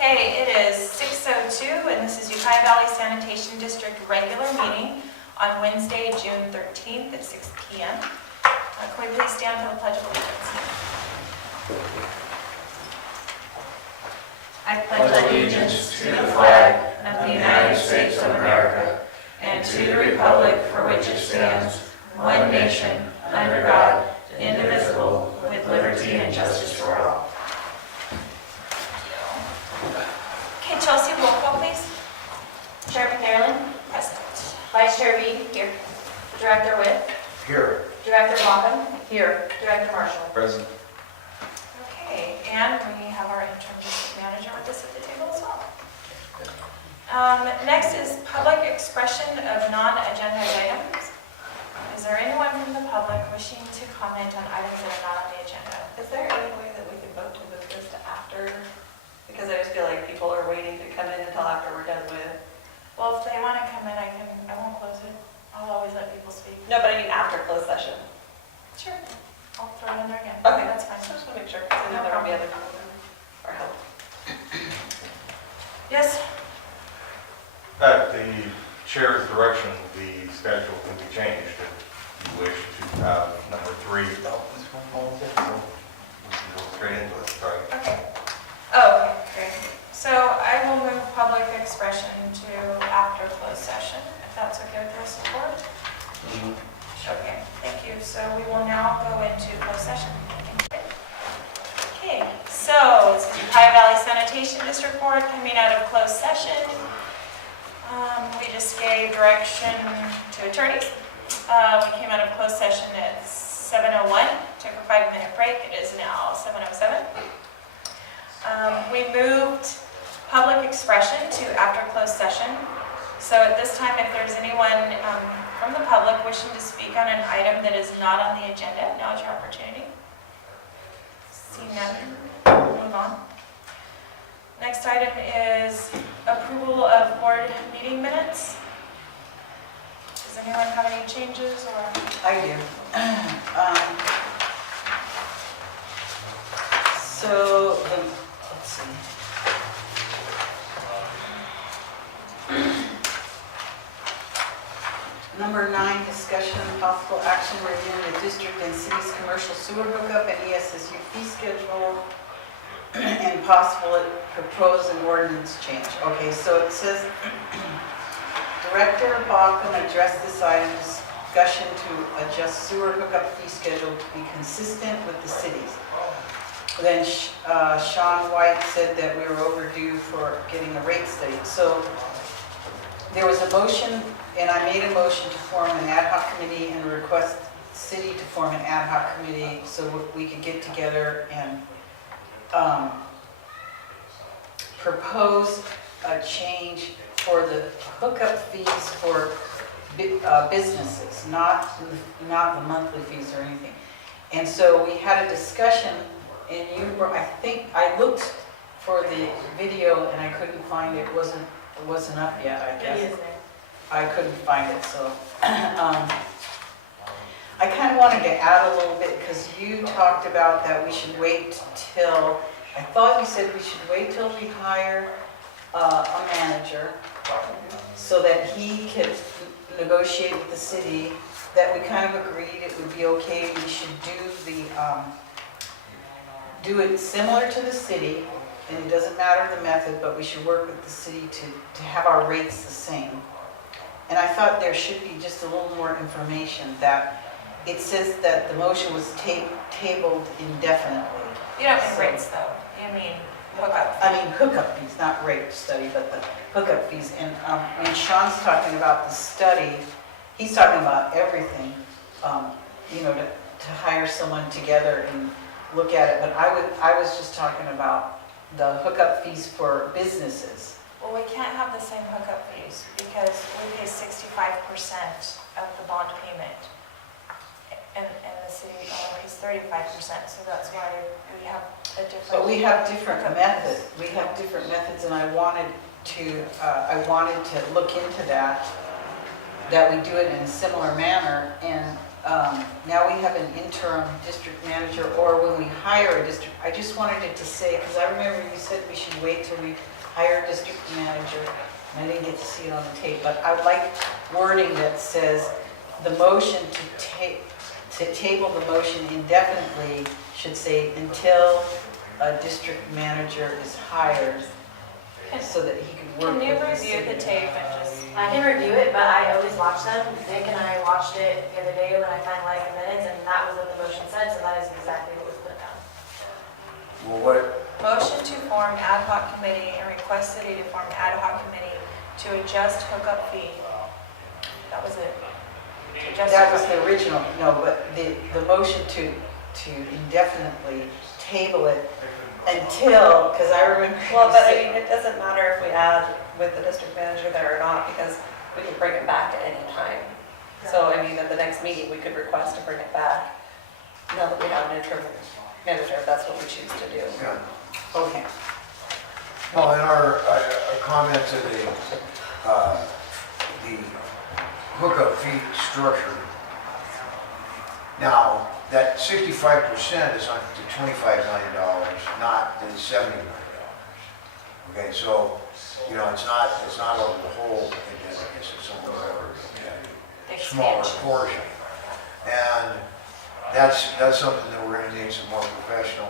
Okay, it is 6:02, and this is Ukiah Valley Sanitation District regular meeting on Wednesday, June 13th at 6 p.m. Can we please stand for the Pledge of Allegiance? I pledge allegiance to the flag of the United States of America and to the republic for which it stands, one nation, under God, indivisible, with liberty and justice for all. Okay, Chelsea, roll call, please. Chair McNairland, Present. Vice Chair Reed, here. Director Witt, Here. Director Mockham, here. Director Marshall. Present. Okay, and we have our interim district manager with us at the table as well. Next is public expression of non-agenda items. Is there anyone from the public wishing to comment on items that are not on the agenda? Is there any way that we could vote to move this to after? Because I just feel like people are waiting to come in until after we're done with. Well, if they want to come in, I won't close it. I'll always let people speak. No, but I mean after closed session. Sure. I'll throw it in there again. Okay, That's fine. So I just want to make sure, because I know there will be other people that are help. Yes? At the chair's direction, the schedule can be changed if you wish to have number 3. No, this one holds it, so we can go straight into it, sorry. Okay. Oh, okay, great. So I will move public expression to after closed session, if that's okay with the rest of the board? Okay, thank you. So we will now go into closed session. Okay, so this is Ukiah Valley Sanitation District Board coming out of closed session. We just gave direction to attorneys. We came out of closed session at 7:01, took a 5-minute break. It is now 7:07. We moved public expression to after closed session. So at this time, if there's anyone from the public wishing to speak on an item that is not on the agenda, now is your opportunity. Seeing none, we'll move on. Next item is approval of board meeting minutes. Does anyone have any changes or? I do. Let's see. Number 9, discussion and possible action reviewing the district and city's commercial sewer hookup and ESSU fee schedule and possible propose an ordinance change. Okay, so it says, Director Baucom addressed this item discussion to adjust sewer hookup fee schedule to be consistent with the cities. Then Sean White said that we were overdue for getting a rate study. So there was a motion, and I made a motion to form an ad hoc committee and request the city to form an ad hoc committee so we could get together and propose a change for the hookup fees for businesses, not the monthly fees or anything. And so we had a discussion, and I think I looked for the video and I couldn't find it. It wasn't up yet, I guess. It is there. I couldn't find it, so I kind of wanted to add a little bit because you talked about that we should wait till, I thought you said we should wait till we hire a manager so that he could negotiate with the city, that we kind of agreed it would be okay, we should do it similar to the city, and it doesn't matter the method, but we should work with the city to have our rates the same. And I thought there should be just a little more information that it says that the motion was tabled indefinitely. You don't mean rates though, you mean hookup. I mean hookup fees, not rate study, but the hookup fees. And when Sean's talking about the study, he's talking about everything, to hire someone together and look at it. But I was just talking about the hookup fees for businesses. Well, we can't have the same hookup fees because we pay 65% of the bond payment and the city only pays 35%, so that's why we have a different. But we have different methods. We have different methods, and I wanted to look into that we do it in a similar manner. And now we have an interim district manager, or when we hire a district, I just wanted it to say, because I remember you said we should wait till we hire a district manager, and I didn't get to see it on the tape, but I would like wording that says the motion to table the motion indefinitely should say until a district manager is hired, so that he can work Can you with the review the city. tape and just, I can review it, but I always watch them. Nick and I watched it the other day when I finalized the minutes, and that was what the motion said, so that is exactly what was put down. Well, what, motion to form ad hoc committee and request city to form ad hoc committee to adjust hookup fee. That was it. To adjust That was hookup the original, no, but the motion to indefinitely table it until, because I remember. Well, but I mean, it doesn't matter if we add with the district manager there or not, because we can bring it back at any time. So, I mean, at the next meeting, we could request to bring it back, now that we have an interim manager, if that's what we choose to do. yeah. Okay. Well, in our comment to the hookup fee structure, now, that 65% is on to $25 million, not the $70 million. Okay, so, you know, it's not over the whole, it's over the a smaller expansion. portion. And that's something that we're gonna need some more professional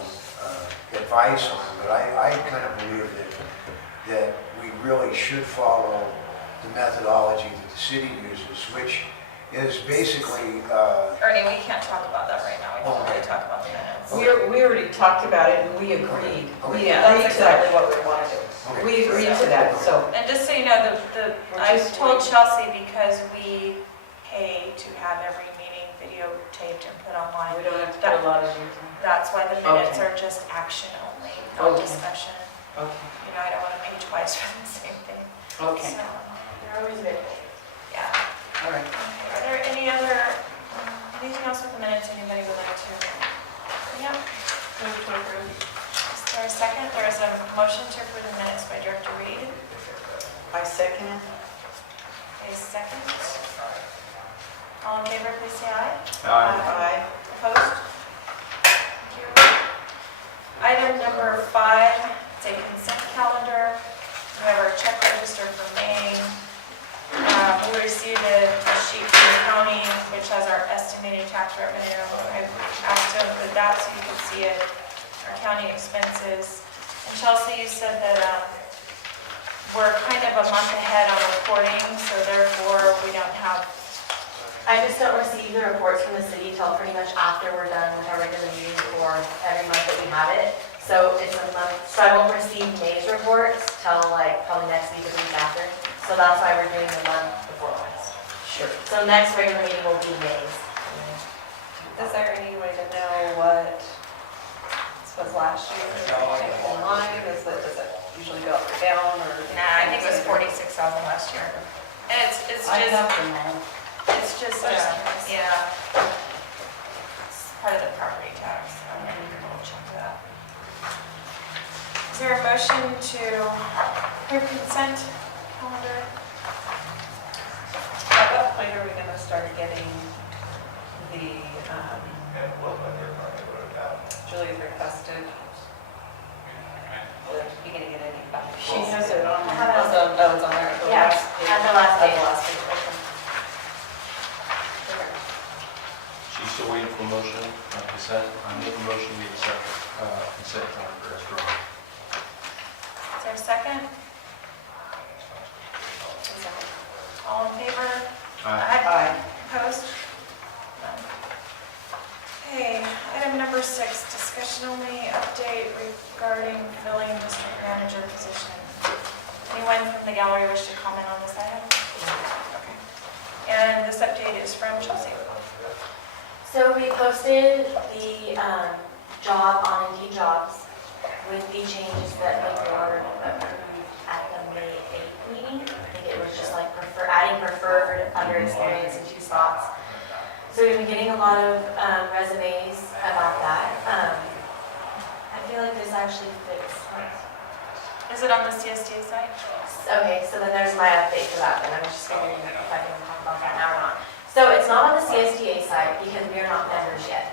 advice on, but I kind of believe that we really should follow the methodology that the city uses, which is basically, Ernie, we can't talk about that right now. We can really talk about the minutes. We already talked about it and we agreed. We Yeah, agreed That's to that. exactly what we want to do. okay. We agreed to that, so. And just so you know, I just told waiting. Chelsea because we pay to have every meeting videotaped and put online. We don't have to put a lot of you. That's why the minutes Okay. are just action only, not Okay. discussion. Okay, You know, I don't want to pay twice for the same thing. okay, So, They're always available. yeah. all right. Are there any other, anything else with the minutes anybody would like to? Yeah. Move to approve. Is there a second? There is a motion to approve the minutes by Director Reed. I second. A second. All in favor, please say aye. Aye. Opposed? Thank you. Item number 5, it's a consent calendar. We have our check register for May. We received a sheet from the county, which has our estimated tax revenue. I've asked to include that so you can see it, our county expenses. And Chelsea, you said that we're kind of a month ahead on reporting, so therefore we don't have, I just don't receive the reports from the city till pretty much after we're done with our regular meeting for every month that we have it. So it's a month, so I won't receive May's reports till like probably next week or the week after. So that's why we're doing the month before last. Sure. So next regular meeting will be May's. Is there any way to know what this was last year? In line, does it usually go up or down, or? nah, I think it was 46,000 last year. And it's I just, have them all. it's just, yeah. It's part of the property tax. I'm gonna double check that. Is there a motion to approve consent calendar? At what point are we gonna start getting the, Julie requested, the beginning of any back? She has it on. I have Oh, it. it's on there. The Yeah, last page. at the last At the page. last page, okay. She's still waiting for a motion on consent. I make a motion we accept consent calendar as drawn. Is there a second? All in favor? Aye. Opposed? None. Okay, item number 6, discussion only update regarding filling district manager position. Anyone from the gallery wish to comment on this item? Okay. And this update is from Chelsea. So we posted the job on Indeed Jobs with the changes that the board approved at the May 8th meeting. I think it was just like adding preferred under experience in 2 spots. So we've been getting a lot of resumes about that. I feel like this actually fits. Is it on the CSTA site? Okay, so then there's my update for that, and I'm just figuring if I can talk about that now or not. So So it's not on the CSDA site because we are not members yet.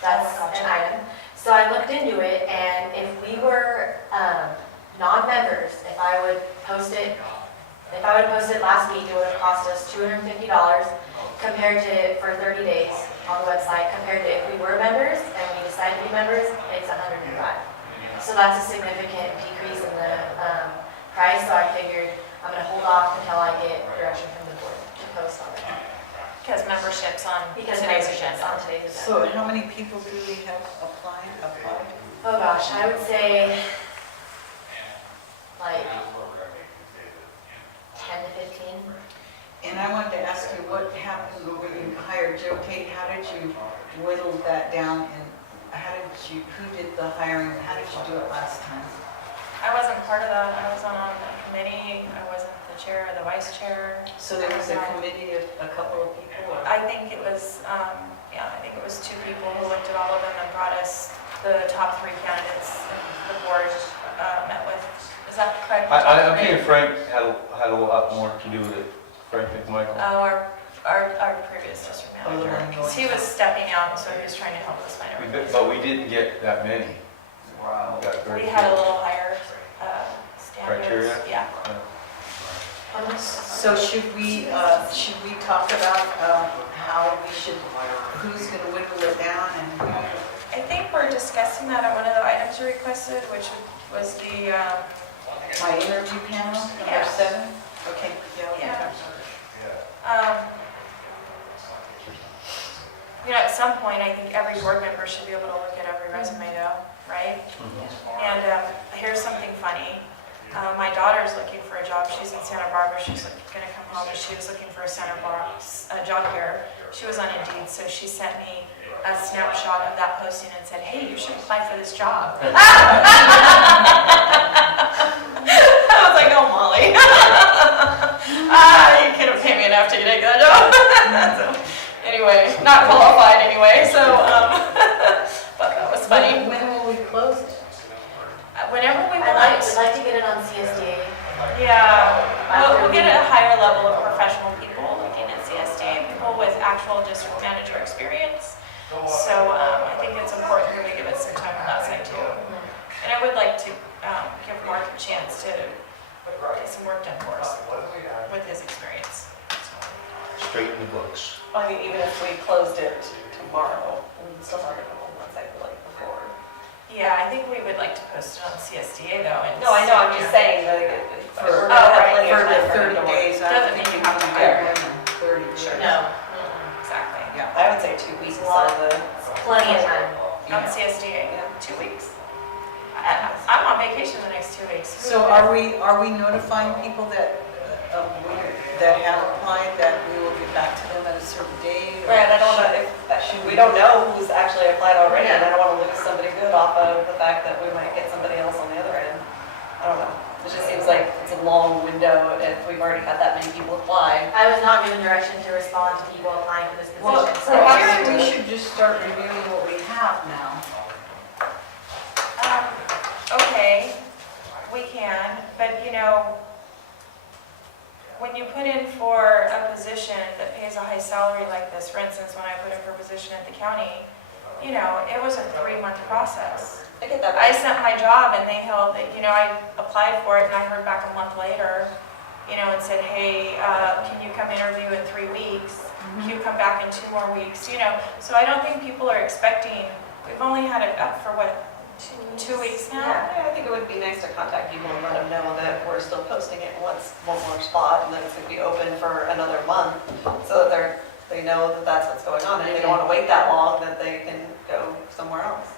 That's an item. So I looked into it, and if we were non-members, if I would post it last week, it would have cost us $250 compared to, for 30 days on the website, compared to if we were members and we decided to be members, it's $105. So that's a significant decrease in the price, so I figured I'm gonna hold off until I get direction from the board to post on it. Because membership's on Because today's membership's agenda. on today's agenda. So how many people do we have applied? Oh gosh, I would say like 10 to 15. And I wanted to ask you, what happened when you hired Joe Tate? How did you whittle that down, and who did the hiring? How did you do it last time? I wasn't part of that. I wasn't on the committee. I wasn't the chair or the vice chair. So there was a committee of a couple of people? or- I think it was, I think it was 2 people who looked at all of them and brought us the top 3 candidates the board met with. Is that correct? I'm thinking Frank had a lot more to do with it. Frank McMichael. Oh, our previous district Oh, the manager. one Because he was stepping out, so he was trying to help us find everything. But we didn't get that many. Wow. We got very We had a few. little higher standards. Criteria? Yeah. So should we talk about who's going to whittle it down and who? I think we're discussing that on one of the items you requested, which was the, My interview panel, Yeah. number 7? Okay, yeah. we can Yeah. talk about it. at some point, I think every board member should be able to look at every resume though, right? And here's something funny. My daughter's looking for a job. She's in Santa Barbara. She's going to come home, and she was looking for a job here. She was on Indeed, so she sent me a snapshot of that posting and said, "Hey, you should apply for this job." I was like, "Oh, Molly, you couldn't pay me enough to get a good job." So, anyway, not qualified anyway. So, but that was funny. When will we close it? Whenever we I'd want. like to get it on CSDA. Yeah, we'll get a higher level of professional people looking at CSD, people with actual district manager experience. So I think it's important that we give it some time on that side too. And I would like to give Mark a chance to get some work done for us with his experience. Straighten the books. I mean, even if we closed it tomorrow, we would still have it once I feel like before. Yeah, I think we would like to post it on CSDA though. And No, I know, I'm just saying that For- we're gonna have right, plenty of For time the for 30 it to work. days, I Doesn't don't think mean you you have can to do hire. more than 30 days. Sure. No, Exactly. Yeah. I would say 2 weeks is on the, plenty of time. On CSDA, 2 weeks. I'm on vacation the next 2 weeks. So are we notifying people that have applied that we will get back to them at a certain date? or- right, I don't know if, we don't know who's actually applied already, and I don't want to lose somebody good off of the fact that we might get somebody else on the other end. I don't know, it just seems like it's a long window if we've already had that many people apply. I was not given direction to respond to people applying for this Well, position. so perhaps we should just start reviewing what we have now. Okay, we can, but when you put in for a position that pays a high salary like this, for instance, when I put in for a position at the county, it was a 3-month process. I get that. I sent my job and they held, I applied for it and I heard back a month later, and said, "Hey, can you come interview in 3 weeks? Can you come back in 2 more weeks?" So I don't think people are expecting, we've only had it up for what, 2 weeks now? Yeah, I think it would be nice to contact people and let them know that we're still posting it in one more spot, and then it's going to be open for another month, so that they know that that's what's going on, and if they don't want to wait that long, that they can go somewhere else.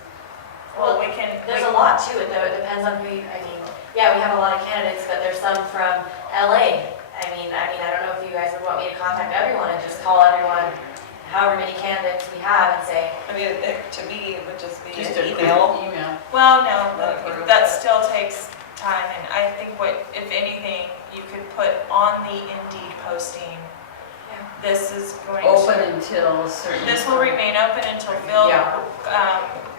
Well, we can. There's a lot to it though, it depends on who, yeah, we have a lot of candidates, but there's some from LA. I don't know if you guys would want me to contact everyone and just call everyone, however many candidates we have and say, I mean, to me, it would just be Just an a quick email. email. Well, no, that still takes time, and I think if anything, you could put on the Indeed posting, this is going Open to, until a certain. this will remain open until filled. Yeah.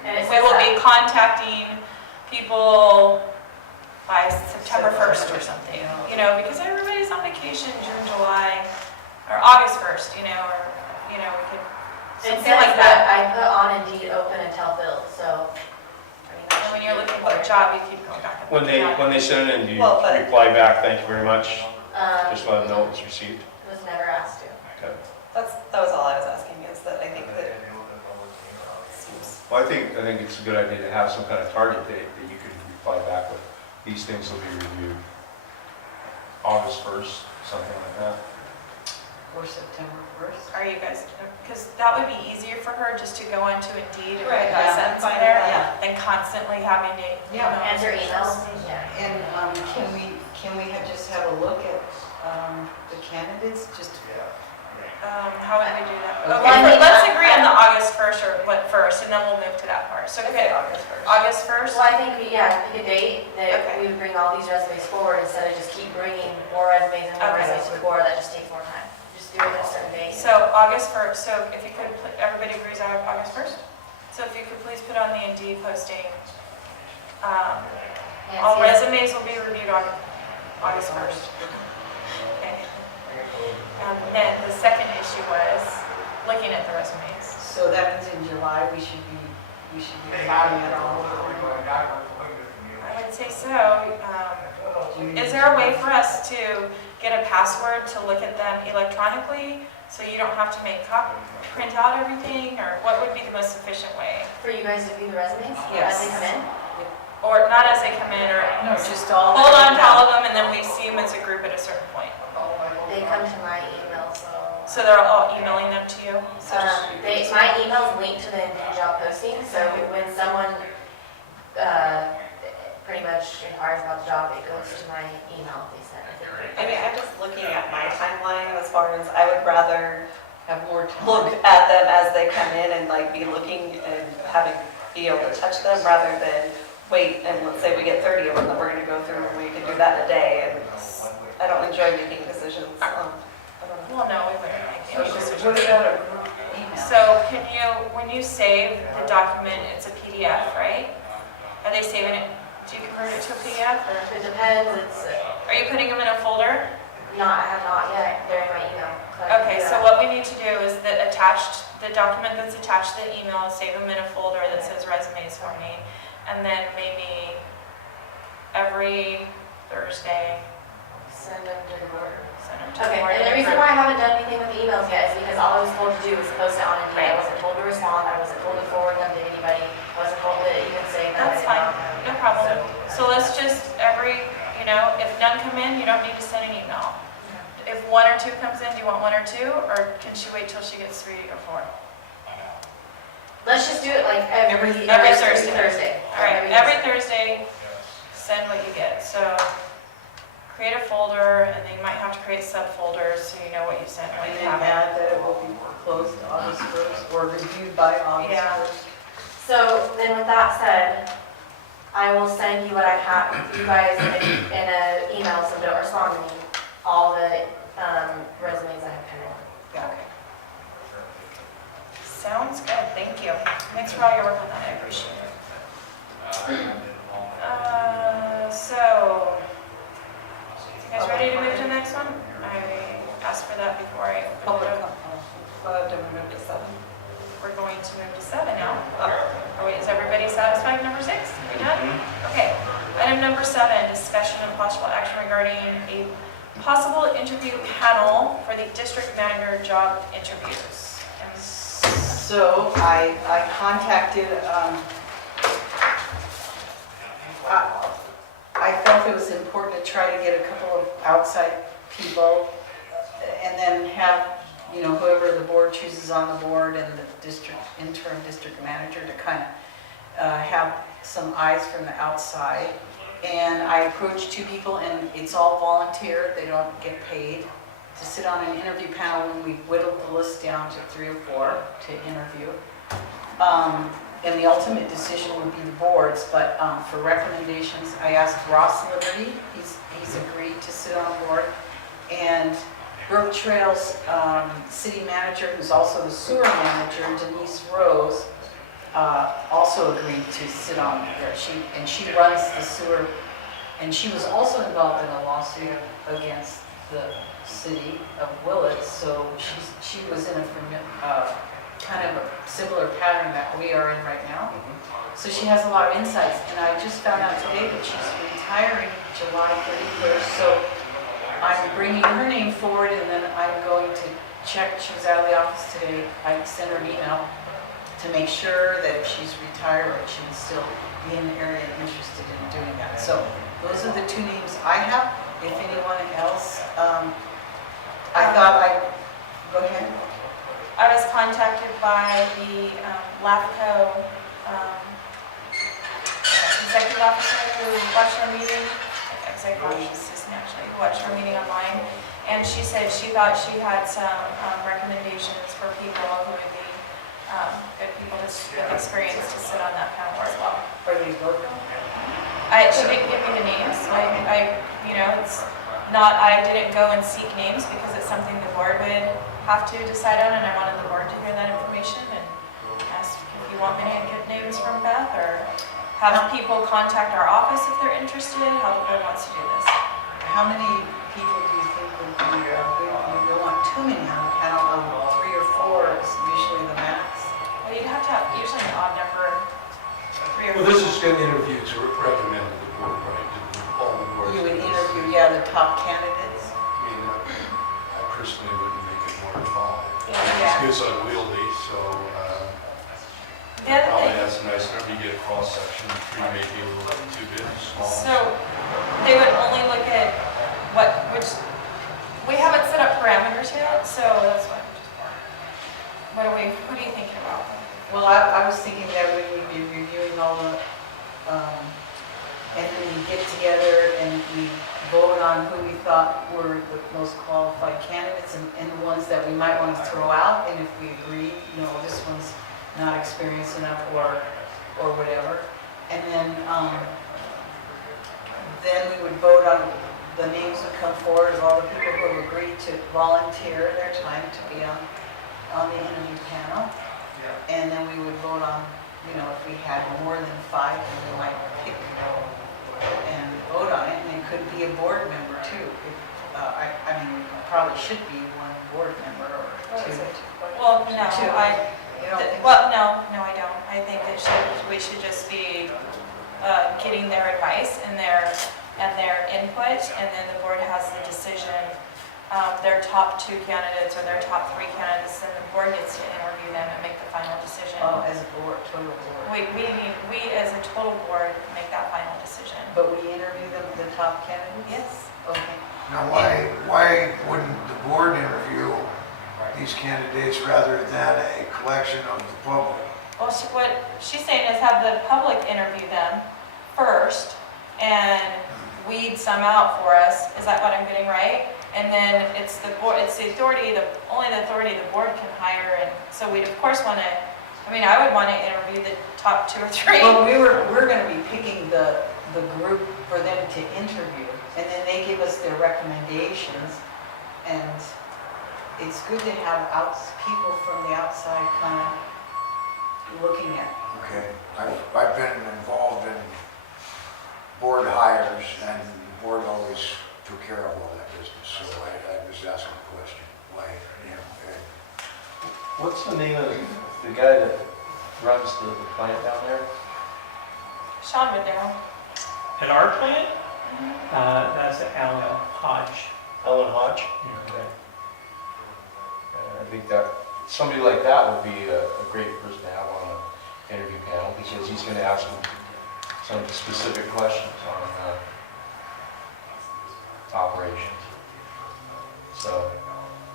and it We says will that. be contacting people by September 1st or something, because everybody's on vacation June, July, or August 1st, or It something says like that that. I put on Indeed open until filled, so. I mean, that And when should you're be looking for a important. job, you keep going back and When looking at it. they send it in, do you Well, but- reply back, thank you very much? Just let them know it's received? Was never asked to. Okay. That was all I was asking, is that I think that seems, Well, I think it's a good idea to have some kind of target date that you can reply back with. These things will be reviewed August 1st, something like that. Or September 1st. Are you guys, because that would be easier for her just to go onto Indeed and Right, put that yeah, sentence find there it, yeah. than constantly having to, you Yeah. know. Answer emails? Yeah. And can we just have a look at the candidates, just How would we do that? Okay. Okay, Well, I mean, let's agree on the August 1st or what first, and then we'll move to that part. So, okay, August 1st. August 1st? Well, I think, pick a date that Okay. we would bring all these resumes forward instead of just keep bringing more resumes and more Okay. resumes before, that just takes more time. Just do it at a certain date. So August 1st, so if you could, everybody agrees on August 1st? So if you could please put on the Indeed posting, And all see if- resumes will be reviewed on August 1st. Okay. And then the second issue was looking at the resumes. so that means in July, we should be looking at all of them. I would say so. Is there a way for us to get a password to look at them electronically so you don't have to print out everything? Or what would be the most efficient way? For you guys to view the resumes Yes. as they come in? Or not as they come in, or No, just all. hold on to all of them and then we see them as a group at a certain point? They come to my email, so. So they're all emailing them to you? My email's linked to the Indeed job posting, so when someone, pretty much inquires about the job, it goes to my email they sent. I mean, I'm just looking at my timeline as far as I would rather have more to look at them as they come in and like be looking and be able to touch them rather than wait and let's say we get 30 of them that we're gonna go through and we can do that in a day and I don't enjoy making decisions. I don't know. Well, no, we wouldn't make any decisions. What about a group email? So when you save the document, it's a PDF, right? Are they saving it, do you convert it to a PDF or It depends, it's are you putting them in a folder? I have not yet, they're in my email. Okay, so what we need to do is the document that's attached to the email, save them in a folder that says resumes for me. And then maybe every Thursday, Send them to the board. send them to the Okay, board. and the reason why I haven't done anything with the emails yet is because all I was told to do was post it on Indeed. I wasn't told to respond, I wasn't told to forward them to anybody, I wasn't told to even say that. That's fine, no problem. So let's just if none come in, you don't need to send an email. If one or two comes in, do you want one or two, or can she wait till she gets 3 or 4? Let's just do it like every Thursday. All right, every Thursday. Thursday, send what you get. So create a folder, and then you might have to create subfolders so you know what you sent, what And you then haven't. add that it will be closed August 1st or reviewed by August Yeah. 1st. So then with that said, I will send you what I have, you guys in an email, so don't respond to me, all the resumes I have come in. Okay. Sounds good, thank you. Thanks for all your work on that, I appreciate it. So, you guys ready to move to the next one? I asked for that before I opened Public, it up. Do we move to 7? We're going to move to 7 now. Is everybody satisfied, number 6? Are we done? Okay. Item number 7, discussion and possible action regarding a possible interview panel for the district manager job interviews. And So I contacted, I felt it was important to try to get a couple of outside people and then have, whoever the board chooses on the board and the interim district manager to kind of have some eyes from the outside. And I approached 2 people and it's all volunteer, they don't get paid, to sit on an interview panel, and we whittled the list down to 3 or 4 to interview. And the ultimate decision would be the board's, but for recommendations, I asked Ross Liberty, he's agreed to sit on the board, and Brook Trails city manager, who's also the sewer manager, Denise Rose, also agreed to sit on there. She runs the sewer, and she was also involved in a lawsuit against the city of Willits, so she was in a kind of a similar pattern that we are in right now. So she has a lot of insights, and I just found out today that she's retiring July 31st, so I'm bringing her name forward, and then I'm going to check, she was out of the office today, I sent her an email to make sure that if she's retired, that she would still be in the area and interested in doing that. So those are the two names I have. If anyone else, I thought go ahead. I was contacted by the LAFCO executive officer who watched our meeting, executive office assistant actually, who watched our meeting online. And she said she thought she had some recommendations for people who would be good people with experience to sit on that panel as well. Are they local? She didn't give me the names. It's not, I didn't go and seek names because it's something the board would have to decide on, and I wanted the board to hear that information and ask if you want me to get names from Beth or have people contact our office if they're interested, how the board wants to do this. How many people do you think would be, you don't want too many on the panel, 3 or 4 is usually the max. Well, you'd have to have usually an odd number, 3 or 4. Well, this is an interview to recommend to the board, right? To all the boards. You would interview, the top candidates. I mean, I personally wouldn't make it more than 5. Yeah. It's good unwieldy, so The other probably thing, that's a nice number. You get a cross section. 3 may be a little too big, small. so they would only look at we haven't set up parameters yet, so that's what are you thinking about? Well, I was thinking that we would be reviewing all the, and then we get together and we vote on who we thought were the most qualified candidates and the ones that we might want to throw out. And if we agree, this one's not experienced enough or whatever. And then we would vote on the names would come forward of all the people who have agreed to volunteer their time to be on the interview panel. And then we would vote on, if we had more than 5, then we might pick and vote on it. And it could be a board member too. I mean, it probably should be 1 board member or 2. Well, no, You don't think? no, I don't. I think we should just be getting their advice and their input, and then the board has the decision, their top 2 candidates or their top 3 candidates, and the board gets to interview them and make the final decision. Oh, as a board, total board. We as a total board make that final decision. But we interview the top candidates? Yes. Okay. Now, why wouldn't the board interview these candidates rather than a collection of the public? Well, what she's saying is have the public interview them first and weed some out for us. Is that what I'm getting right? And then it's the board, it's the authority, only the authority the board can hire. And so we'd of course want to, I would want to interview the top 2 or 3. Well, we're going to be picking the group for them to interview, and then they give us their recommendations, and it's good to have people from the outside kind of looking at. Okay, I've been involved in board hires, and the board always took care of all that business, so I was asking the question, why, What's the name of the guy that runs the plant down there? Sean would know. At our plant, that's Alan Hodge. Ellen Hodge? Okay. I think that, somebody like that would be a great person to have on an interview panel, because he's going to ask them some specific questions on operations. So,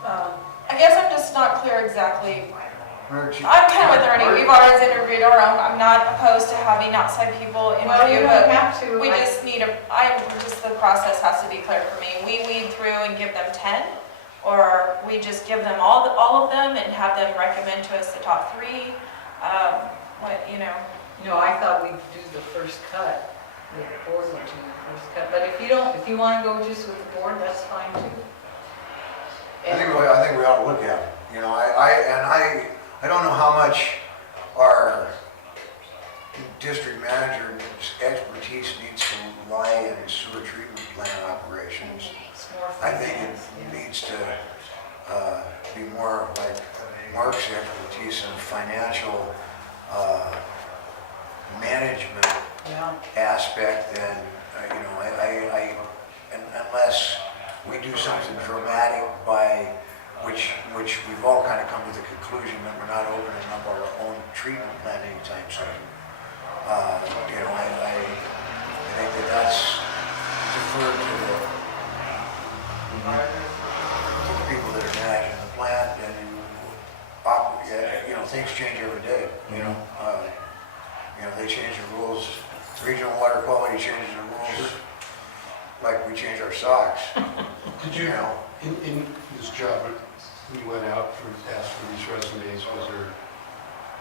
I guess I'm just not clear exactly. where'd you? I'm kind of with Ernie. We've always interviewed our own. I'm not opposed to having outside people Well, you interview, don't but have to. we just need the process has to be clear for me. We weed through and give them 10, or we just give them all of them and have them recommend to us the top 3. I thought we'd do the first cut. The board would do the first cut. But if you want to go just with the board, that's fine too. I think we ought to look at it, I don't know how much our district manager's expertise needs to lie in sewer treatment plant operations. It's more I think finance, it needs to be more like Mark's expertise in financial management Yeah. aspect, then, unless we do something dramatic by, which we've all kind of come to the conclusion that we're not opening up our own treatment plant anytime soon. I think that's deferred to the people that are managing the plant, and things change every day. They change the rules. Regional water quality changes the rules like we change our socks. Did you, in this job, when you went out for, asked for these resumes, was there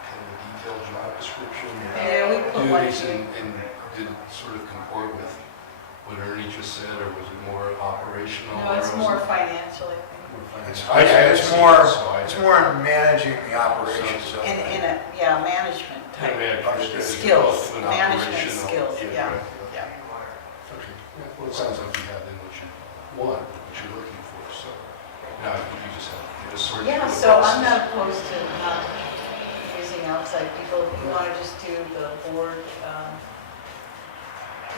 kind of a detailed job description? Yeah, we put one Duties in. and did it sort of comport with what Ernie just said, or was it more operational? No, it's or was more it financial, I think. more It's, financial? it's more managing the operations of In it. management Kind type. of management Skills, an management operational- skills, yeah. right. Yeah. Okay. Yeah, well, it sounds like you have then what you want, what you're looking for, so now I think you just have to get a sort of. Yeah, so I'm not opposed to not using outside people. If you want to just do the board,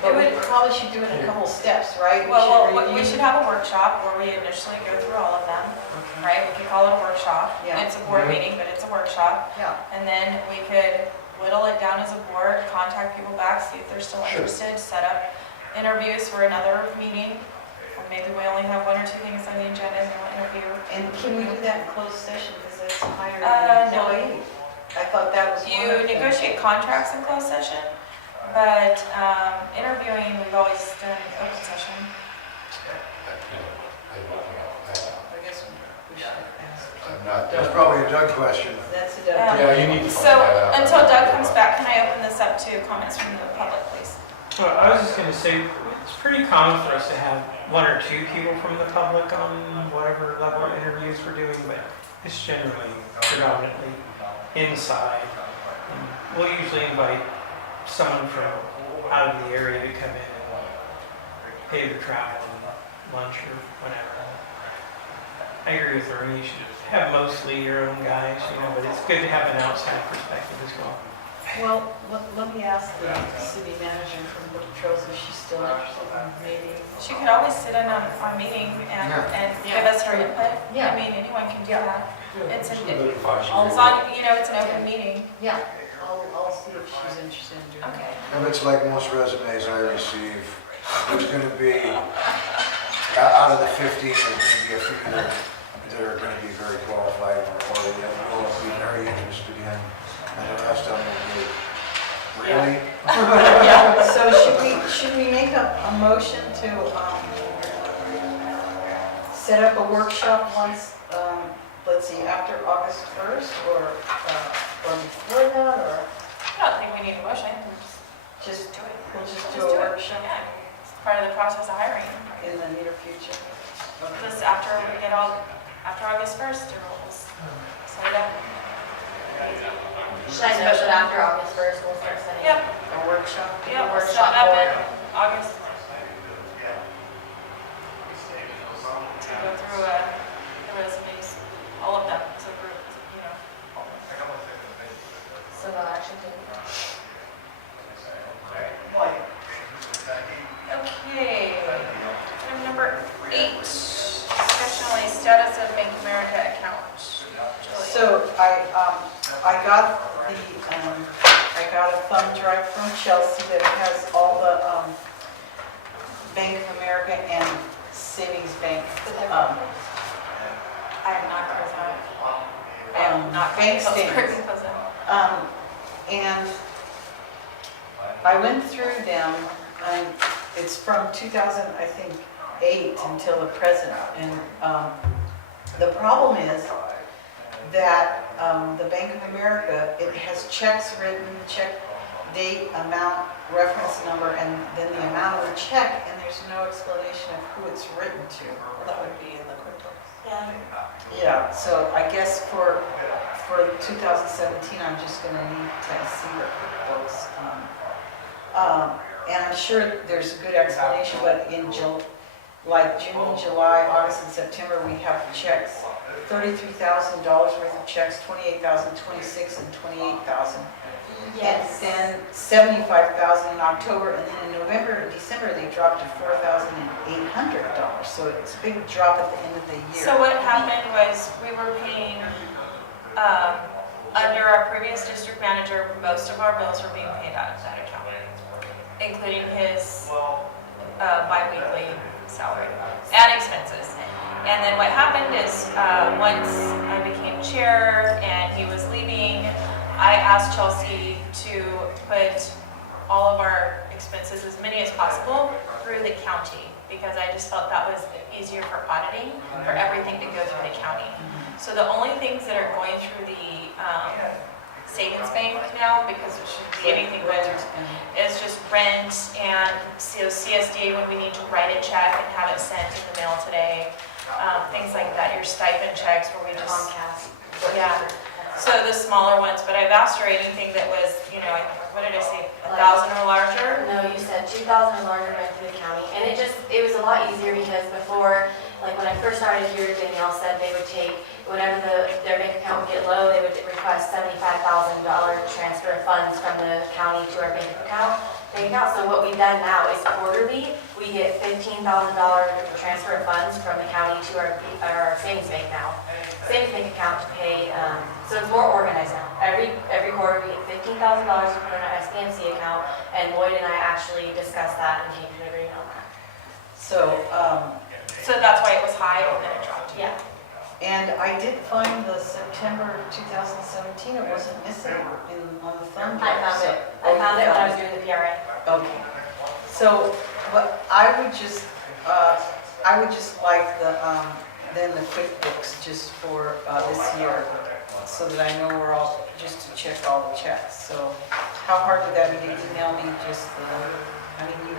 but we probably should do it in a couple steps, right? Well, we review- should have a workshop where we initially go through all of them, Okay. right? We could call it a workshop. Yeah. It's a board meeting, but it's a workshop. Yeah, And then we could whittle it down as a board, contact people back, see if they're still Sure. interested, set up interviews for another meeting. Or maybe we only have one or two things on the agenda and then we'll interview. and can we do that in closed session, because it's hiring No. an employee? I thought that was one You of the. negotiate contracts in closed session, but interviewing, we've always done in open session. I guess we should ask. I'm not. That's probably a Doug question. That's a Yeah. Yeah, you need to find So that out. until Doug comes back, can I open this up to comments from the public, please? Well, I was just gonna say, it's pretty common for us to have one or two people from the public on whatever level of interviews we're doing, but it's generally predominantly inside. And we'll usually invite someone from out of the area to come in and pay their travel and lunch or whatever. I agree with Ernie, you should have mostly your own guys, but it's good to have an outside perspective as well. Well, let me ask the city manager from the Trails if she's still interested in maybe. She could always sit in on our meeting and give us her input. Yeah. I mean, anyone can do that. It's an, Just a bit of advice. as long, it's an open meeting. Yeah, I'll see if she's interested in doing that. Okay. And it's like most resumes I receive, there's gonna be, out of the 15, there's gonna be a few that are gonna be very qualified, or that will be very interested in, and the rest of them will be, really? Yeah, so should we make a motion to, set up a workshop once, let's see, after August 1st, or before that, or I don't think we need a motion. just, Do it. we'll just Just do a do it. workshop Yeah. It's part of the process of hiring. in the near future? This after we get after August 1st, we'll just set it up. Should I note that after August 1st, we'll start setting Yep. a workshop? Yeah, we'll set Workshop it up board. in August. To go through the resumes, all of them, so for, So no action taken. Okay. Item number 8, discussion on the status of Bank of America account. Julie. So I got a thumb drive from Chelsea that has all the Bank of America and Savings Bank I am not going to, I am not going bank to statements. close them. And I went through them, and it's from 2008 until the present. And the problem is that the Bank of America, it has checks written, check date, amount, reference number, and then the amount of the check, and there's no explanation of who it's written to. Well, that would be in the QuickBooks. Yeah, so I guess for 2017, I'm just gonna need to see the QuickBooks. And I'm sure there's a good explanation, but like June, July, August, and September, we have checks, $33,000 worth of checks, 28,000, 26, and 28,000. Yes. And then 75,000 in October, and then in November and December, they dropped to $4,800. So it's a big drop at the end of the year. So what happened was we were paying, under our previous district manager, most of our bills were being paid out of that account, including his bi-weekly salary and expenses. And then what happened is, once I became chair and he was leaving, I asked Chelsea to put all of our expenses, as many as possible, through the county, because I just felt that was easier for auditing, for everything to go through the county. So the only things that are going through the savings bank now, because it shouldn't be anything but is just rent and CSD when we need to write a check and have it sent in the mail today. Things like that, your stipend checks where we just, Comcast. yeah. So the smaller ones, but I've asked her anything that was, what did I say, 1,000 or larger? No, you said 2,000 or larger went through the county, and it was a lot easier because before, like when I first started here, Danielle said they would take, whenever their bank account would get low, they would request $75,000 transfer of funds from the county to our bank account. So what we've done now is quarterly, we get $15,000 transfer of funds from the county to our savings bank now. Savings bank account to pay, so it's more organized now. Every quarter we get $15,000 to put in our SBMC account, and Lloyd and I actually discussed that and came to an agreement on that. So, So that's why it was high and then it dropped. Yeah. and I did find the September 2017, it wasn't missing on the thumb I drive. found so- it. I found it when I was doing the PRA. Okay. So, what I would just like then the QuickBooks just for this year, so that I know we're all, just to check all the checks. So how hard would that be to email me just you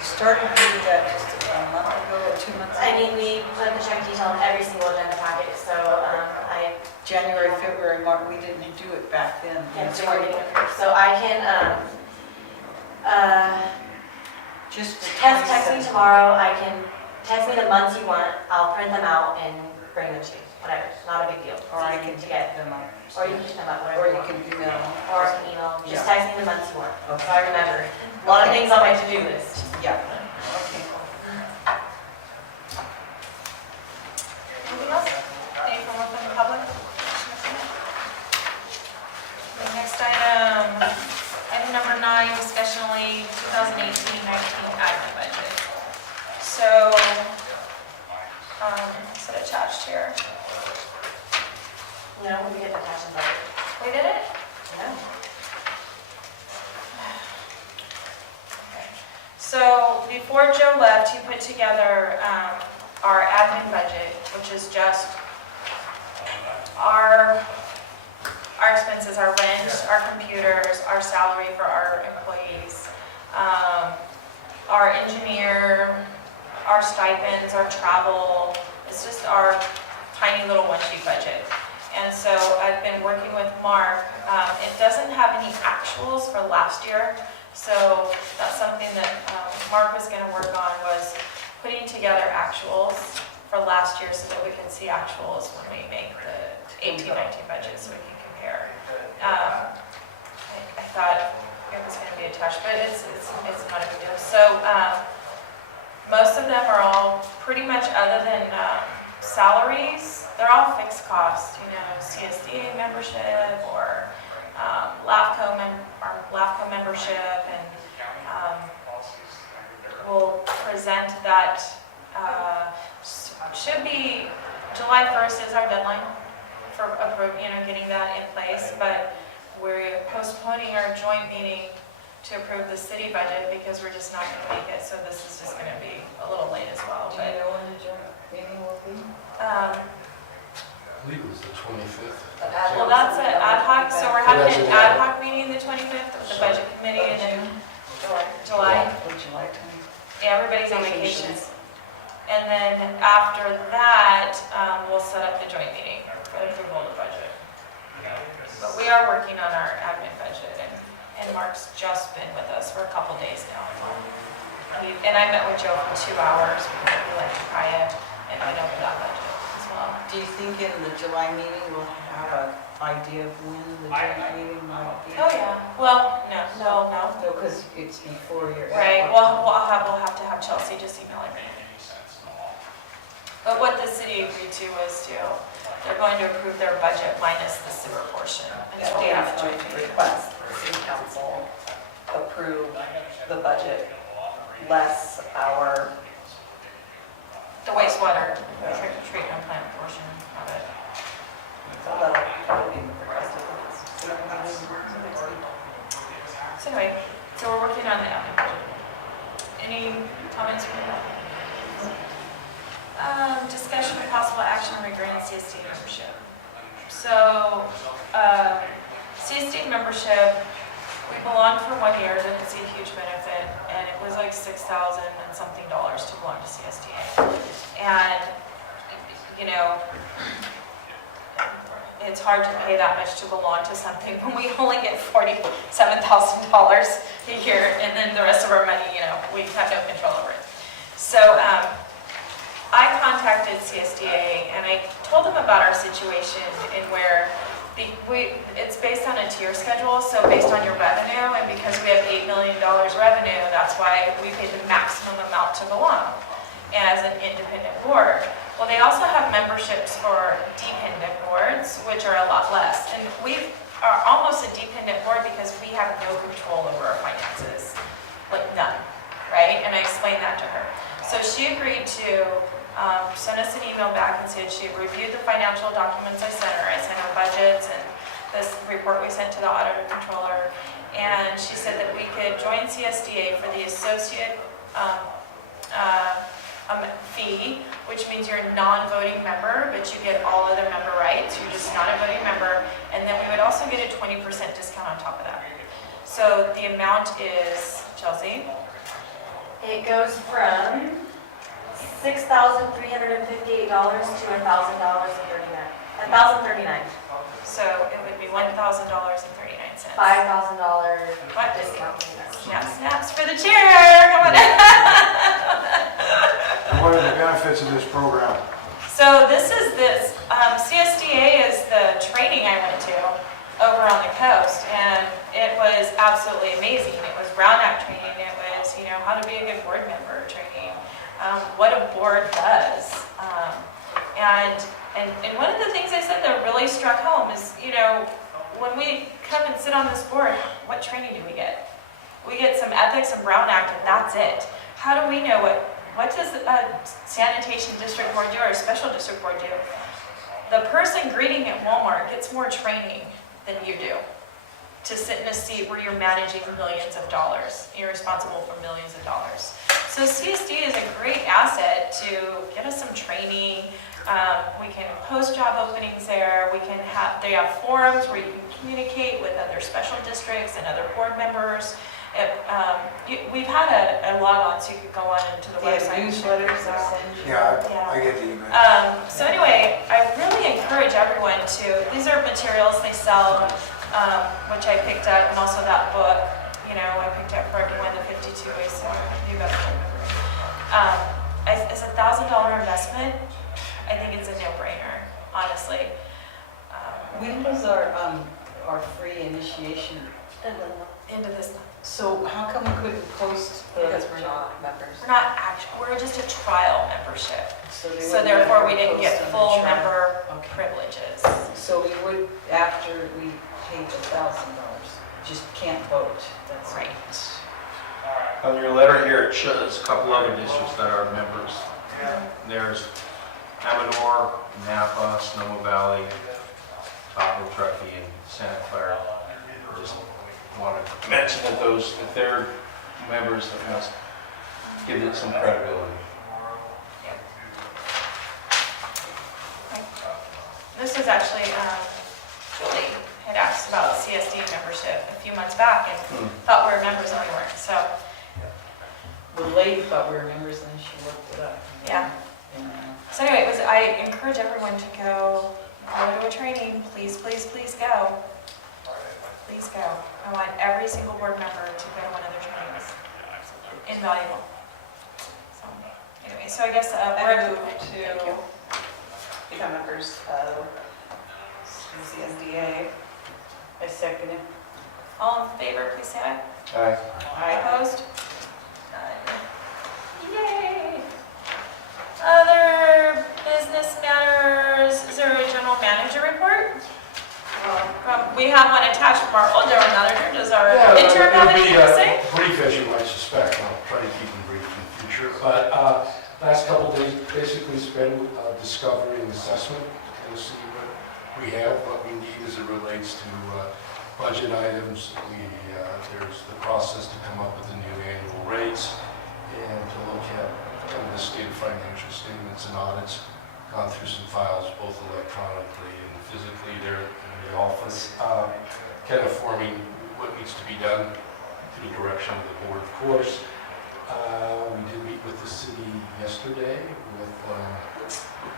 started doing that just a month ago or 2 months ago? I mean, we put the check detail in every single agenda packet, so January, February, March, we didn't do it back then. so we're getting approved. So I can, Just the text me 27th. tomorrow, I can, text me the months you want, I'll print them out and bring them to you, whatever, not a big deal. Or I It's can easy to get, them up. or you can print them out, Or whatever you you want. can email them. Or I can email, just Yeah. text me the months you want, so Okay. I remember. A lot of things on my to-do list. Yeah. Okay. Anything else? Anything from the public? The next item number 9, discussion only 2018-19 admin budget. So, is it attached here? No, we get the passion budget. We did it? No. So before Joe left, he put together our admin budget, which is just our expenses, our rent, our computers, our salary for our employees, our engineer, our stipends, our travel. It's just our tiny little one-sheet budget. And so I've been working with Mark. It doesn't have any actuals for last year. So that's something that Mark was going to work on, was putting together actuals for last year so that we can see actuals when we make the 18-19 budget so we can compare. I thought it was going to be attached, but it's not a big deal. So most of them are all pretty much, other than salaries, they're all fixed costs, CSDA membership or LAFCO membership, and we'll present that, should be July 1st is our deadline for getting that in place, but we're postponing our joint meeting to approve the city budget because we're just not going to make it, so this is just going to be a little late as well. Do you know when the joint meeting will be? I believe it was the 25th. Well, that's an ad hoc, so we're having an ad hoc meeting the 25th with the budget committee, and then July. Oh, July 20th. Yeah, everybody's on vacations. And then after that, we'll set up the joint meeting for the approval of the budget. But we are working on our admin budget, and Mark's just been with us for a couple days now. And I met with Joe for 2 hours, because we like Ukiah, and went over that budget as well. Do you think in the July meeting we'll have an idea of when the joint meeting might be? Oh, yeah, well, no. No, because it's before your. Right, well, we'll have to have Chelsea just email me. But what the city agreed to was they're going to approve their budget minus the sewer portion. until we have Dan's a going joint to meeting. request the city council approve the budget less our, The wastewater treatment plant portion of it. so that'll probably be requested for this. next week. So anyway, so we're working on the budget. Any comments from you? Discussion of possible action regarding CSD membership. So, CSD membership, we belonged for 1 year, didn't see a huge benefit, and it was like $6,000 and something to belong to CSDA. And, you know, it's hard to pay that much to belong to something when we only get $47,000 a year, and then the rest of our money, you know, we have no control over it. So, I contacted CSDA and I told them about our situation in where it's based on a tier schedule, so based on your revenue, and because we have $8 million revenue, that's why we pay the maximum amount to belong as an independent board. Well, they also have memberships for dependent boards, which are a lot less. And we are almost a dependent board because we have no control over our finances, like none, right? And I explained that to her. So she agreed to send us an email back and said she reviewed the financial documents I sent her. I sent her budgets and this report we sent to the auditor controller. And she said that we could join CSDA for the associate fee, which means you're a non-voting member, but you get all other member rights. You're just not a voting member. And then we would also get a 20% discount on top of that. So the amount is, Chelsea? It goes from $6,358 to $1,039. So it would be $1,000.39. $5,000 What? discount. Snaps for the chair, come on. And what are the benefits of this program? So CSDA is the training I went to over on the coast, and it was absolutely amazing. It was Brown Act training, it was, how to be a good board member training, what a board does. And one of the things I said that really struck home is, when we come and sit on this board, what training do we get? We get some ethics and Brown Act, and that's it. How do we know what does a sanitation district board do or a special district board do? The person greeting at Walmart gets more training than you do to sit in a seat where you're managing millions of dollars. You're responsible for millions of dollars. So CSD is a great asset to get us some training. We can post job openings there. They have forums where you can communicate with other special districts and other board members. We've had a log on, so you could go on into the They have website. newsletters they send you. Yeah, I get the email. So anyway, I really encourage everyone these are materials they sell, which I picked up, and also that book, I picked up for everyone, the 52 Ways to Be Better. It's a $1,000 investment. I think it's a no-brainer, honestly. When was our free initiation? Into this, So how come we couldn't post Because we're not members. we're just a trial membership. So they So wouldn't therefore, let we her didn't post get on the full trial? member Okay. privileges. So we would, after we paid the $1,000, just can't vote. That's Right. On your letter here, it shows a couple other districts that are members. There's Amador, Napa, Sonoma Valley, Tahoe, Truckee, and Santa Clara. Just wanted to mention that if they're members, that must give it some credibility. This was actually, Julie had asked about CSD membership a few months back and thought we were members and we weren't, so, The lady thought we were members and then she looked it up. yeah. And, So anyway, I encourage everyone to go to a training. Please, please, please go. Please go. I want every single board member to go to one of their trainings. Invaluable. so I guess I we're, move to become members of CSDA. I second it. all in favor, please say aye. Aye. Opposed? None. Yay! Other business matters, is there a general manager report? We have one attached from our old general manager, does our interim have anything to say? Brief, as you might suspect, I'll try to keep them brief in the future. But last couple of days basically spent discovery and assessment, to see what we have, what we need as it relates to budget items. There's the process to come up with the new annual rates and to look at kind of the state of financial statements and audits. Gone through some files, both electronically and physically there in the office, kind of forming what needs to be done through the direction of the board, of course. We did meet with the city yesterday with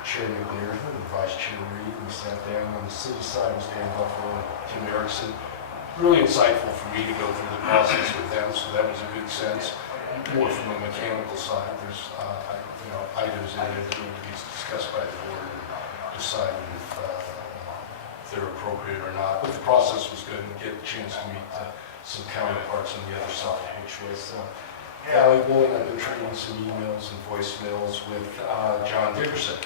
Chair McNair and Vice Chair Reed. We sat down on the city side with Dan Buffalo and Tim Erickson. Really insightful for me to go through the process with them, so that was a good sense. More from a mechanical side, there's items in there that need to be discussed by the board and decide if they're appropriate or not. But the process was good and get a chance to meet some counterparts on the other side, which was valuable. And I've been trading some emails and voicemails with John Dickerson.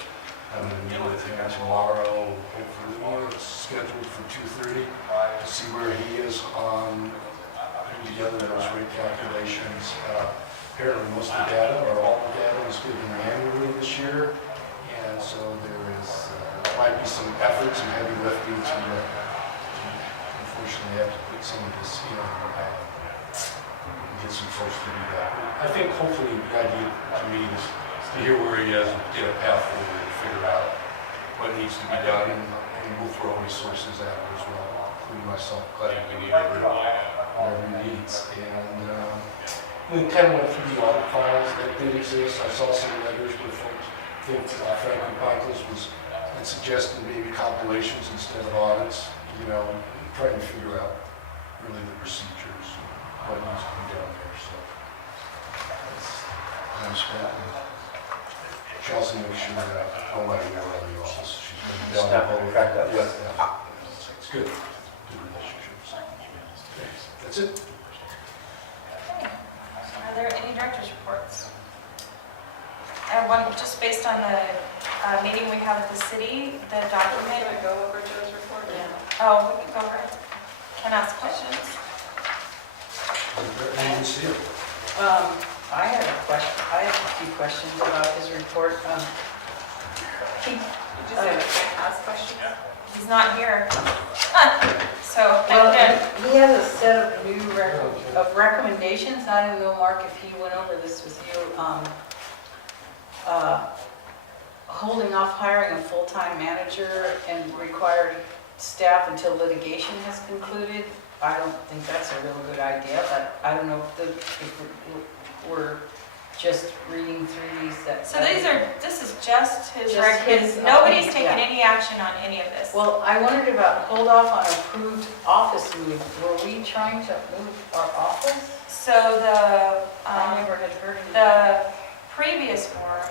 I'm going to meet with him tomorrow. Hopefully, it's scheduled for 2:30 to see where he is on putting together those rate calculations. Apparently, most of the data, or all the data, was given manually this year, and so there might be some effort, some heavy lifting to unfortunately have to put some of this, get some folks to do that. I think hopefully the idea to me is to hear where he is and get a path forward and figure out what needs to be done, and we'll throw resources at it as well, including myself, glad we need whatever he needs. And we kind of went through the audit files that did exist. I saw some letters where folks think Frank Michaels was suggesting maybe compilations instead of audits, trying to figure out really the procedures, what needs to be done there. So that's time spent. Chelsea makes sure that nobody will run the office. She's going to be down there. Yeah. It's good. Good relationships. Okay. That's it. Are there any director's reports? I have one, just based on the meeting we have with the city, the document. Can I go over Joe's report? Yeah. Oh, we can go over it. Can ask questions. You can see it. I have a few questions about his report. Did you say ask questions? He's not here. So, Well, he has a set of new recommendations. I don't know, Mark, if he went over this with you. Holding off hiring a full-time manager and required staff until litigation has concluded. I don't think that's a real good idea, but I don't know if we're just reading through these that. so this is just his Just his, nobody's yeah. taken any action on any of this. Well, I wondered about hold off on approved office move. Were we trying to move our office? So the, I never had heard of the previous board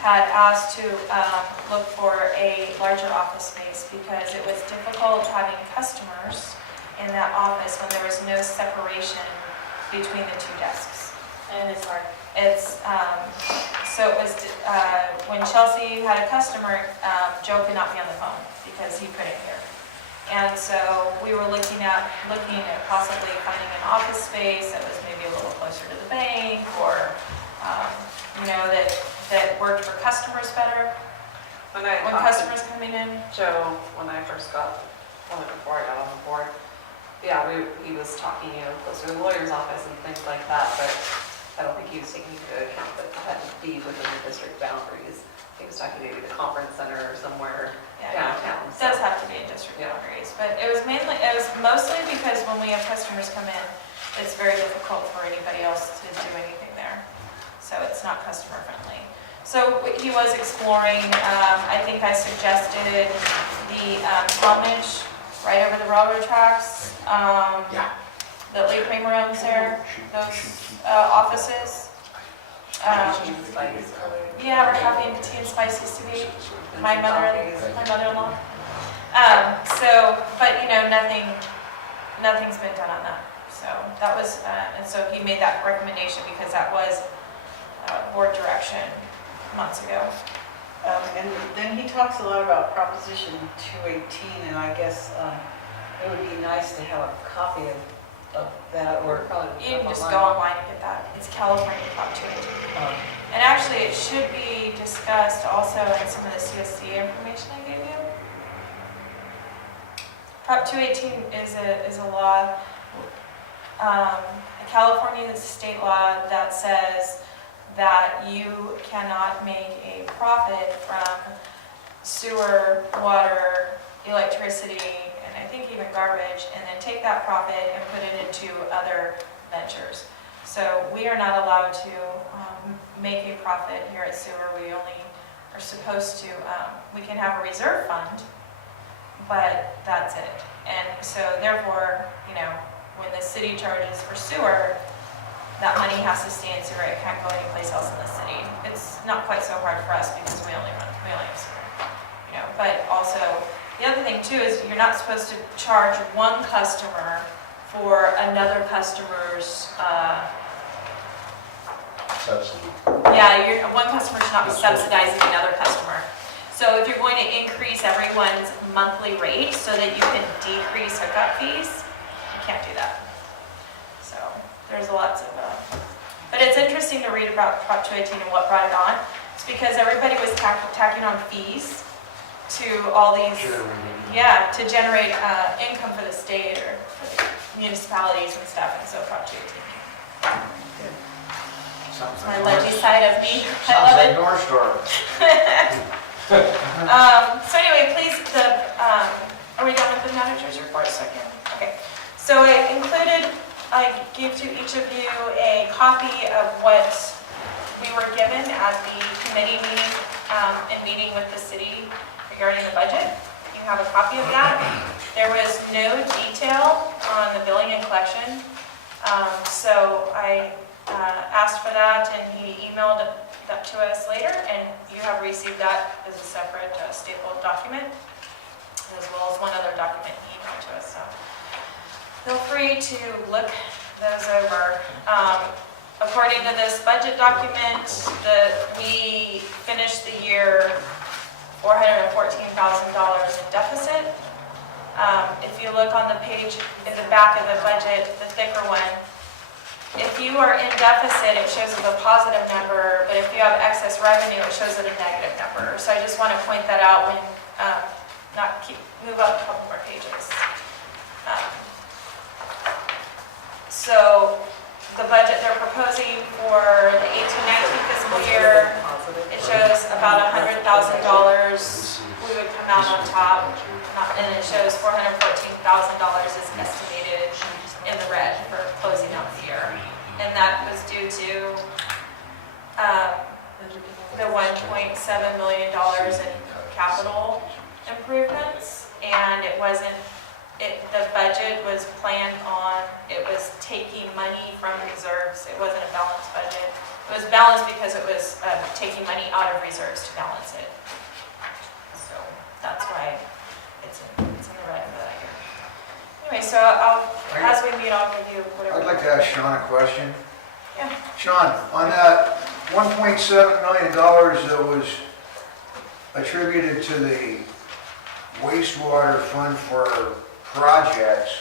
had asked to look for a larger office space because it was difficult having customers in that office when there was no separation between the two desks. And it's hard. So it was, when Chelsea had a customer, Joe could not be on the phone because he couldn't hear. And so we were looking at possibly finding an office space that was maybe a little closer to the bank or, that worked for customers better. When Customers coming in. Joe, when I first before I got on the board, yeah, he was talking, closer to the lawyer's office and things like that, but I don't think he was taking into account that it had to be within the district boundaries. He was talking maybe the conference center or somewhere downtown. It does have to be in district boundaries, but it was mostly because when we have customers come in, it's very difficult for anybody else to do anything there. So it's not customer friendly. So he was exploring, I think I suggested the Talmadge right over the railroad tracks. That Lee Kramer owns there, those offices. Yeah, where coffee and tea and spice used to be, my mother-in-law. But nothing's been done on that. So that was, and so he made that recommendation because that was board direction months ago. And then he talks a lot about Proposition 218, and I guess it would be nice to have a copy of that, or probably. You can just go online and get that. It's California Prop 218. And actually, it should be discussed also in some of the CSC information I gave you. Prop 218 is a law, California is a state law that says that you cannot make a profit from sewer, water, electricity, and I think even garbage, and then take that profit and put it into other ventures. So we are not allowed to make a profit here at sewer. We only are supposed to, we can have a reserve fund, but that's it. And so therefore, when the city charges for sewer, that money has to stay in sewer. It can't go anyplace else in the city. It's not quite so hard for us because we only have sewer. But also, the other thing too is you're not supposed to charge one customer for another customer's, Subsidy. one customer should not be subsidizing another customer. So if you're going to increase everyone's monthly rate so that you can decrease hookup fees, you can't do that. So there's lots of, but it's interesting to read about Prop 218 and what brought it on. It's because everybody was tacking on fees to all these, to generate income for the state or for the municipalities and stuff, and so Prop 218. Sounds My like leggy side of me, I Sounds love like it. North Star. So anyway, please, are we done with the manager's report? Okay. So I gave to each of you a copy of what we were given at the committee meeting and meeting with the city regarding the budget. You have a copy of that. There was no detail on the billing and collection. So I asked for that, and he emailed that to us later, and you have received that as a separate stapled document, as well as one other document emailed to us. So feel free to look those over. According to this budget document, we finished the year $414,000 in deficit. If you look on the page at the back of the budget, the thicker one, if you are in deficit, it shows as a positive number, but if you have excess revenue, it shows as a negative number. So I just want to point that out when, move up a couple more pages. So the budget they're proposing for the 18-19 fiscal year, it shows about $100,000 we would come out on top, and it shows $414,000 is estimated in the red for closing out the year. And that was due to the $1.7 million in capital improvements. And the budget was planned on, it was taking money from reserves. It wasn't a balanced budget. It was balanced because it was taking money out of reserves to balance it. So that's why it's in the red for that year. Anyway, so as we meet, I'll give you whatever. I'd like to ask Sean a question. Yeah. Sean, on that $1.7 million that was attributed to the wastewater fund for projects,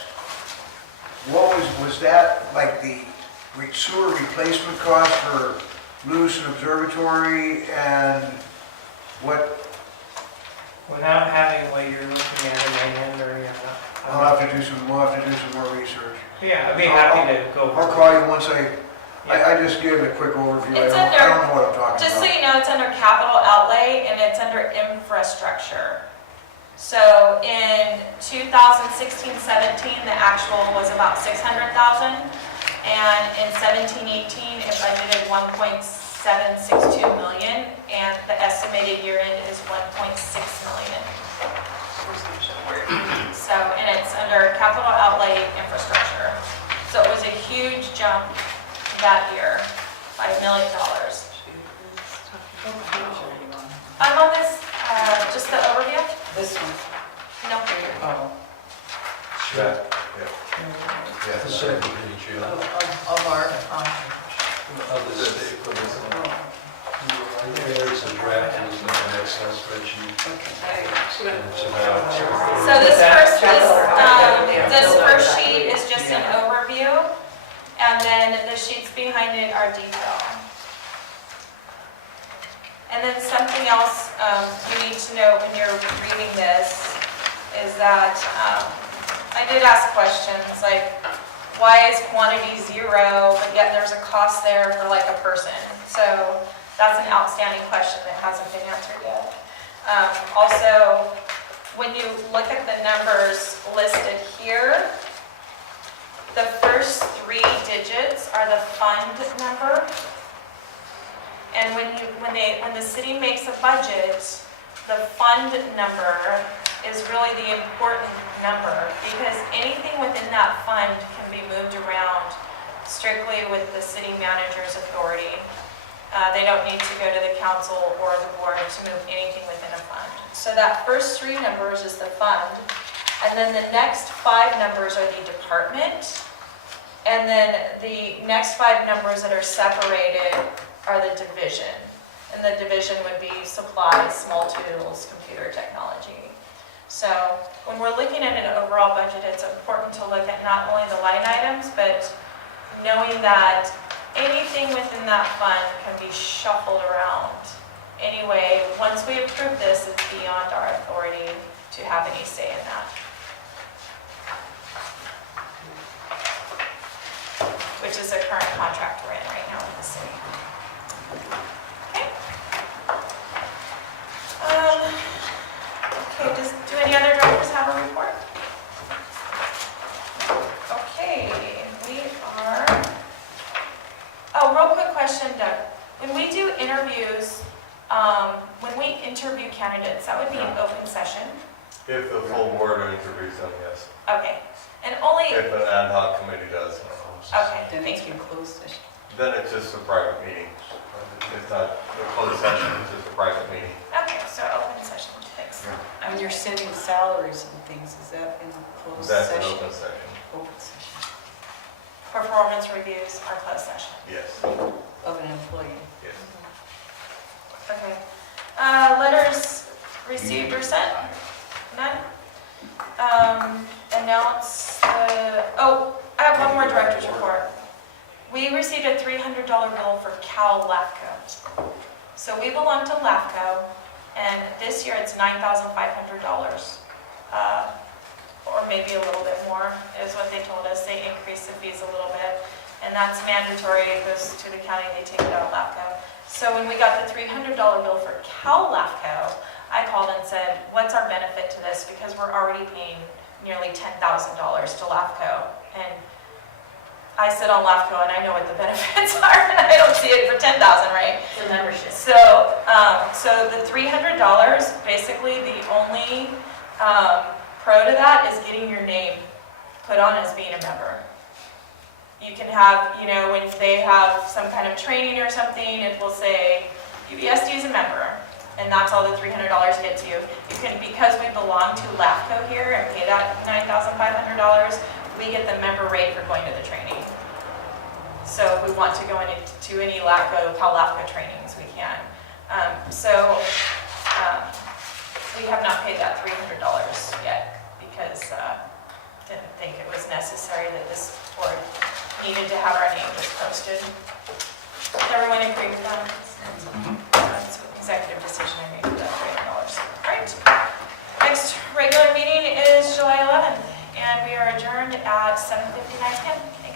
what was that like the sewer replacement cost for Lewis Observatory and what? Without having what you're looking at in my hand or We'll have to do some more research. Yeah, I'd be happy to go. I'll call you once I just give a quick overview. I don't know what I'm talking Just so about. you know, it's under capital outlay and it's under infrastructure. So in 2016-17, the actual was about $600,000, and in 17-18, it budgeted $1.762 million, and the estimated year end is $1.6 million. So, and it's under capital outlay infrastructure. So it was a huge jump that year, $5 million. What page are you on? I'm on this, just the overview. This one? No. Oh. Yeah. The Yeah. second page, yeah. Of our, Of the state, for this one. There's a draft in an Excel spreadsheet. okay. And it's about. So this first sheet is just an overview, and then the sheets behind it are detail. And then something else you need to know when you're reading this is that I did ask questions like, why is quantity 0, but yet there's a cost there for like a person? So that's an outstanding question that hasn't been answered yet. Also, when you look at the numbers listed here, the first 3 digits are the fund number. And when the city makes a budget, the fund number is really the important number, because anything within that fund can be moved around strictly with the city manager's authority. They don't need to go to the council or the board to move anything within a fund. So that first 3 numbers is the fund, and then the next 5 numbers are the department, and then the next 5 numbers that are separated are the division. And the division would be supplies, small tools, computer technology. So when we're looking at an overall budget, it's important to look at not only the line items, but knowing that anything within that fund can be shuffled around. Anyway, once we approve this, it's beyond our authority to have any say in that. Which is a current contract we're in right now with the city. Okay. Okay, do any other directors have a report? Okay, we are, oh, real quick question, Doug. When we do interviews, when we interview candidates, that would be an open session? If the full board interviews them, yes. Okay, and only, If an ad hoc committee does, okay, Then it's thank you. in closed session. then it's just a private meeting. It's not a closed session, it's just a private meeting. Okay, so open session, thanks. When you're setting salaries and things, is that in closed That's an session? open session, Open session Performance reviews are closed session. yes, of an employee. yes. Okay. Letters received or sent? None? Announce the, oh, I have one more director's report. We received a $300 bill for Cal LAFCO. So we belong to LAFCO, and this year it's $9,500. Or maybe a little bit more, is what they told us. They increased the fees a little bit, and that's mandatory. It goes to the county, they take it out of LAFCO. So when we got the $300 bill for Cal LAFCO, I called and said, what's our benefit to this? Because we're already paying nearly $10,000 to LAFCO. And I sit on LAFCO and I know what the benefits are, and I don't see it for $10,000, right? The membership. So, so the $300, basically the only pro to that is getting your name put on as being a member. You can have, you know, when they have some kind of training or something, it will say, UBSD is a member, and that's all the $300 gets you. You can, because we belong to LAFCO here and pay that $9,500, we get the member rate for going to the training. So if we want to go into any Cal LAFCO trainings, we can. We have not paid that $300 yet because didn't think it was necessary that this board needed to have our name just posted. Everyone agree with that? That's an executive decision I made for that $300. All right. Next regular meeting is July 11th, and we are adjourned at 7:59 p.m.